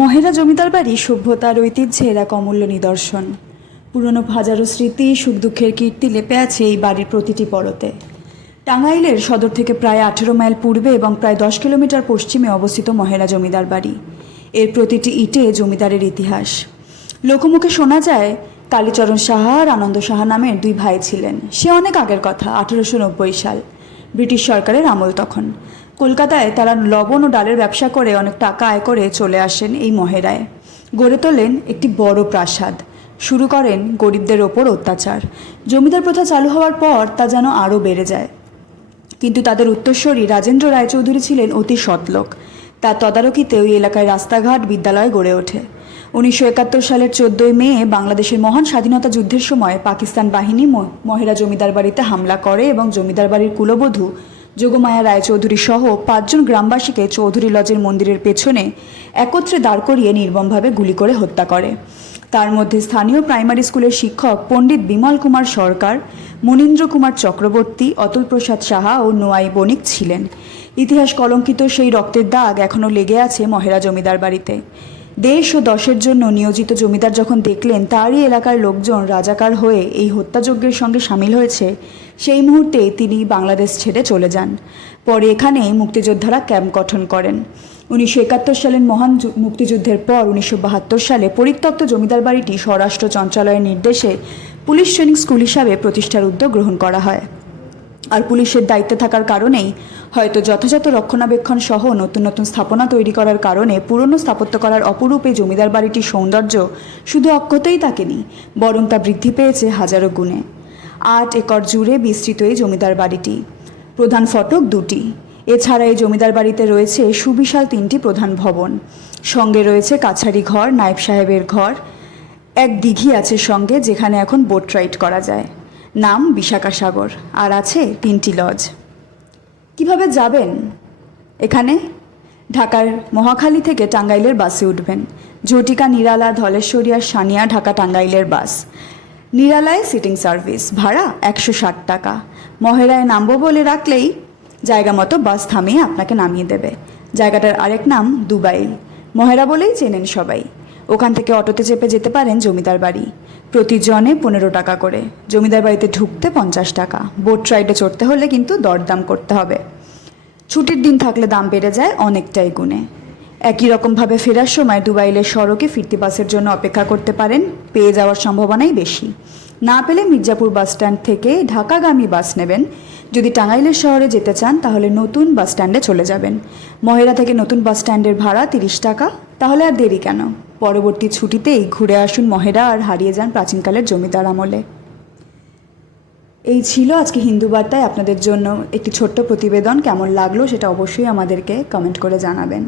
মহেরা জমিদার বাড়ি সভ্যতার ঐতিহ্যের এক অমূল্য নিদর্শন। পুরনো হাজারো স্মৃতি, সুখ দুঃখের কীর্তি লেপে আছে এই বাড়ির প্রতিটি পরতে। টাঙ্গাইলের সদর থেকে প্রায় আঠেরো মাইল পূর্বে এবং প্রায় দশ কিলোমিটার পশ্চিমে অবস্থিত মহেরা জমিদার বাড়ি। এর প্রতিটি ইটে জমিদারের ইতিহাস। লোকমুখে শোনা যায়, কালীচরণ সাহা আর আনন্দ সাহা নামের দুই ভাই ছিলেন। সে অনেক আগের কথা, আঠেরোশো নব্বই সাল। ব্রিটিশ সরকারের আমল তখন। কলকাতায় তারা লবণ ও ডালের ব্যবসা করে অনেক টাকা আয় করে চলে আসেন এই মহেরায়। গড়ে তোলেন একটি বড় প্রাসাদ। শুরু করেন গরিবদের ওপর অত্যাচার। জমিদার প্রথা চালু হওয়ার পর তা যেন আরও বেড়ে যায়। কিন্তু তাদের উত্তরস্বরী রাজেন্দ্র রায়চৌধুরী ছিলেন অতি সৎলোক। তার তদারকিতে ওই এলাকায় রাস্তাঘাট, বিদ্যালয় গড়ে ওঠে। উনিশশো একাত্তর সালের চোদ্দই মে বাংলাদেশের মহান স্বাধীনতা যুদ্ধের সময় পাকিস্তান বাহিনী মহেরা জমিদার বাড়িতে হামলা করে এবং জমিদার বাড়ির কুলবধূ যোগমায়া রায়চৌধুরী সহ পাঁচজন গ্রামবাসীকে চৌধুরী লজের মন্দিরের পেছনে একত্রে দাঁড় করিয়ে নির্মমভাবে গুলি করে হত্যা করে। তার মধ্যে স্থানীয় প্রাইমারি স্কুলের শিক্ষক পণ্ডিত বিমল কুমার সরকার, মনীন্দ্র কুমার চক্রবর্তী, অতুল প্রসাদ সাহা ও নোয়াই বণিক ছিলেন। ইতিহাস কলঙ্কিত সেই রক্তের দাগ এখনও লেগে আছে মহেরা জমিদার বাড়িতে। দেশ ও দশের জন্য নিয়োজিত জমিদার যখন দেখলেন, তারই এলাকার লোকজন রাজাকার হয়ে এই হত্যাযজ্ঞের সঙ্গে সামিল হয়েছে, সেই মুহূর্তে তিনি বাংলাদেশ ছেড়ে চলে যান। পরে এখানে মুক্তিযোদ্ধারা ক্যাম্প গঠন করেন। উনিশশো একাত্তর সালের মহান মুক্তিযুদ্ধের পর উনিশশো বাহাত্তর সালে পরিত্যক্ত জমিদার বাড়িটি স্বরাষ্ট্র চঞ্চালয়ের নির্দেশে পুলিশ ট্রেনিং স্কুল হিসাবে প্রতিষ্ঠার উদ্যোগ গ্রহণ করা হয়। আর পুলিশের দায়িত্বে থাকার কারণেই হয়তো যথাযথ রক্ষণাবেক্ষণ সহ নতুন নতুন স্থাপনা তৈরি করার কারণে পুরনো স্থাপত্য করার অপরূপ এই জমিদার বাড়িটির সৌন্দর্য শুধু অক্ষতেই থাকেনি বরং তা বৃদ্ধি পেয়েছে হাজারো গুণে। আট একর জুড়ে বিস্তৃত এই জমিদার বাড়িটি। প্রধান ফটক দুটি। এছাড়া এই জমিদার বাড়িতে রয়েছে সুবিশাল তিনটি প্রধান ভবন। সঙ্গে রয়েছে কাছারি ঘর, নায়েব সাহেবের ঘর। এক দিঘি আছে সঙ্গে, যেখানে এখন বোট রাইড করা যায়। নাম বিশাখা সাগর, আর আছে তিনটি লজ। কীভাবে যাবেন? এখানে ঢাকার মহাখালী থেকে টাঙ্গাইলের বাসে উঠবেন। ঝটিকা, নিরালা ধলেশ্বরী আর সানিয়া, ঢাকা টাঙ্গাইলের বাস। নিরালায় সিটিং সার্ভিস, ভাড়া একশো ষাট টাকা। মহেরায় নামবো বলে রাখলেই জায়গা মতো বাস থামিয়ে আপনাকে নামিয়ে দেবে। জায়গাটার আরেক নাম দুবাইল মহেরা বলেই চেনেন সবাই। ওখান থেকে অটোতে চেপে যেতে পারেন জমিদার বাড়ি। প্রতিজনে পনেরো টাকা করে। জমিদার বাড়িতে ঢুকতে পঞ্চাশ টাকা। বোট রাইডে চড়তে হলে কিন্তু দরদাম করতে হবে। ছুটির দিন থাকলে দাম বেড়ে যায় অনেকটাই গুণে। একই রকমভাবে ফেরার সময় দুবাইলের সড়কে ফিরতি বাসের জন্য অপেক্ষা করতে পারেন, পেয়ে যাওয়ার সম্ভাবনাই বেশি। না পেলে মির্জাপুর বাসস্ট্যান্ড থেকে ঢাকাগামী বাস নেবেন। যদি টাঙ্গাইলের শহরে যেতে চান, তাহলে নতুন বাস স্ট্যান্ডে চলে যাবেন। মহেরা থেকে নতুন বাসস্ট্যান্ডের ভাড়া তিরিশ টাকা। তাহলে আর দেরি কেন? পরবর্তী ছুটিতেই ঘুরে আসুন মহেরা আর হারিয়ে যান প্রাচীনকালের জমিদার আমলে। এই ছিল আজকে হিন্দু বার্তায়। আপনাদের জন্য একটি ছোট্ট প্রতিবেদন কেমন লাগল সেটা অবশ্যই আমাদেরকে কমেন্ট করে জানাবেন।